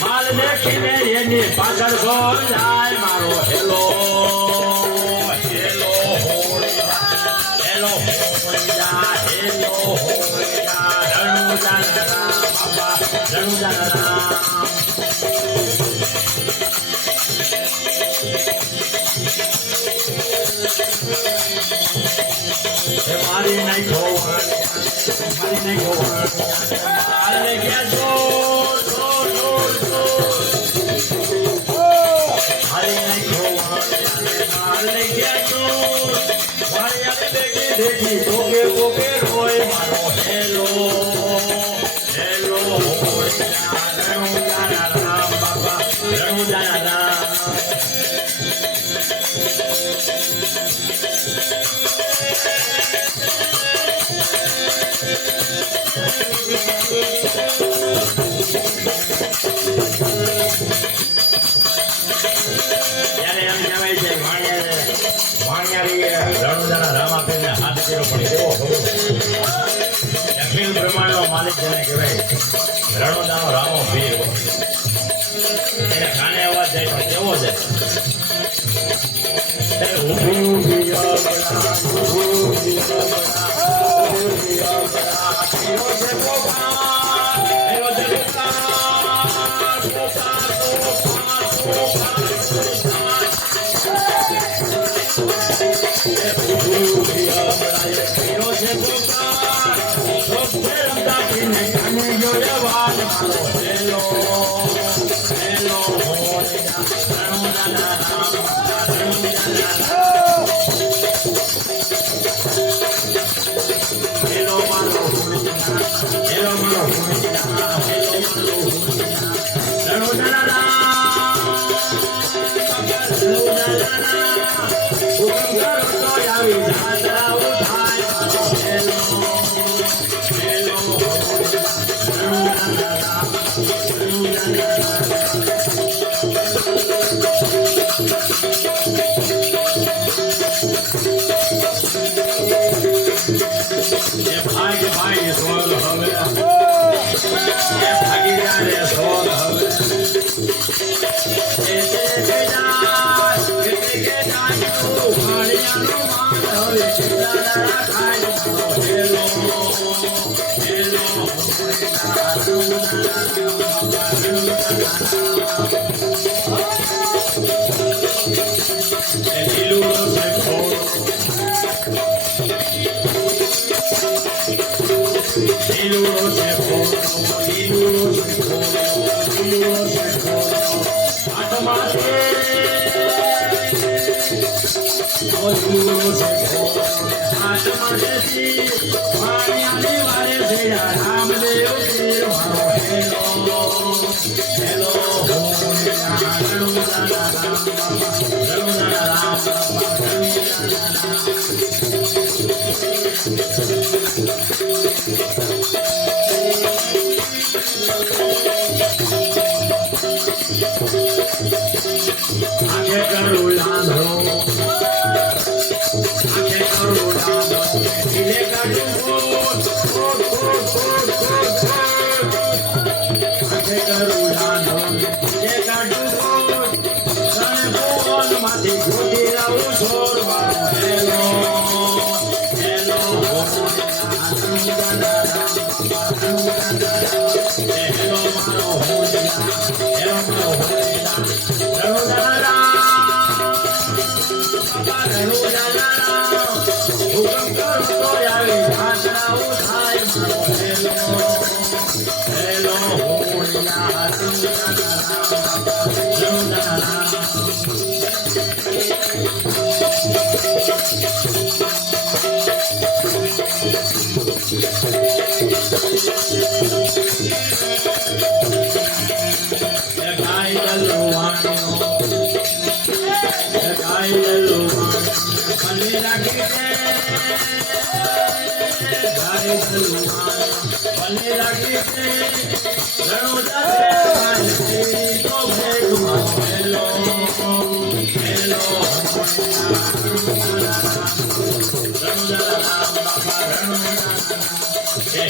માલ દેખીને એની પાછળ સોર જાય મારો hello hello hello hello Ranuja Baba Ranuja Ram મારી નહીં ખોવાણ મારી નહીં ખોવાણ મારે ગયા છો देखी पोके पोके रोए मारो हेलो हेलो रणुजा राम बाबा रणुजा राम यारे हम जावे छे वाणियारी रणुजा राम आपे हाथ केरो पड़े देवो अखिल ब्रह्मांडનો માલિક જેને કહેવાય રણુજાનો રામો પીર એને ખાને અવાજ જાય પણ કેવો છે એ ઊભી ઊભી અબડા ઊભી અબડા પીરો છે પોખા પીરો છે પોખા भाई सोल हवे ये भागीदार सोल हवे के जान तू भाड़ियानो मान हवे चिल्ला खाई हेलो हेलो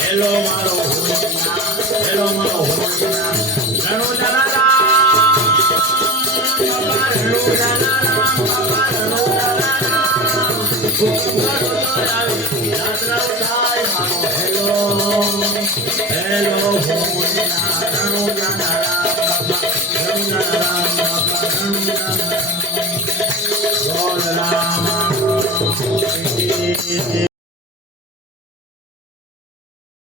હેલો મારો હેલો મારો હેલો હેલો